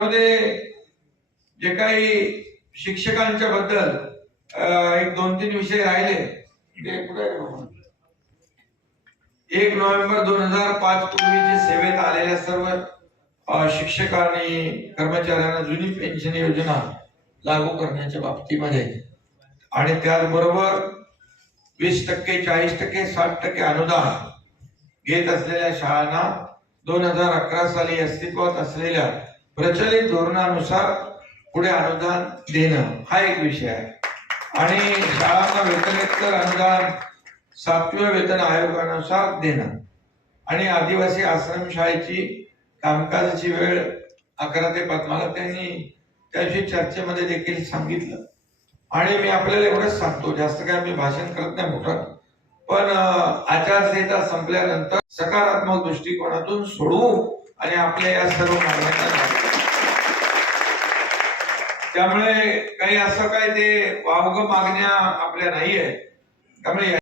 जे काही शिक्षकांच्या बद्दल एक 2-3 विषय राहिले ते कुठे 1 नोव्हेंबर 2005 पूर्वी जे सेवेत आलेल्या सर्व शिक्षक आणि कर्मचाऱ्यांना जुनी पेन्शन योजना लागू करण्याच्या बाबतीमध्ये आणि त्याचबरोबर 20%, 40%, 60% अनुदान घेत असलेल्या शाळांना 2011 साली अस्तित्वात असलेल्या प्रचलित धोरणानुसार पुढे अनुदान देणं हा एक विषय आहे आणि शाळांना वेतनोत्तर अनुदान 7व्या वेतन आयोगानुसार देणं आणि आदिवासी आश्रम शाळेची कामकाजाची वेळ 11 ते 5 मला त्यांनी त्याविषयी चर्चेमध्ये देखील सांगितलं आणि मी आपल्याला एवढंच सांगतो, जास्त काय मी भाषण करत नाही मोठं, पण आचारसंहिता संपल्यानंतर सकारात्मक दृष्टिकोनातून सोडवू आणि आपल्या या सर्व मागण्यांना त्यामुळे काही असं काय ते वावग मागण्या आपल्या नाहीये त्यामुळे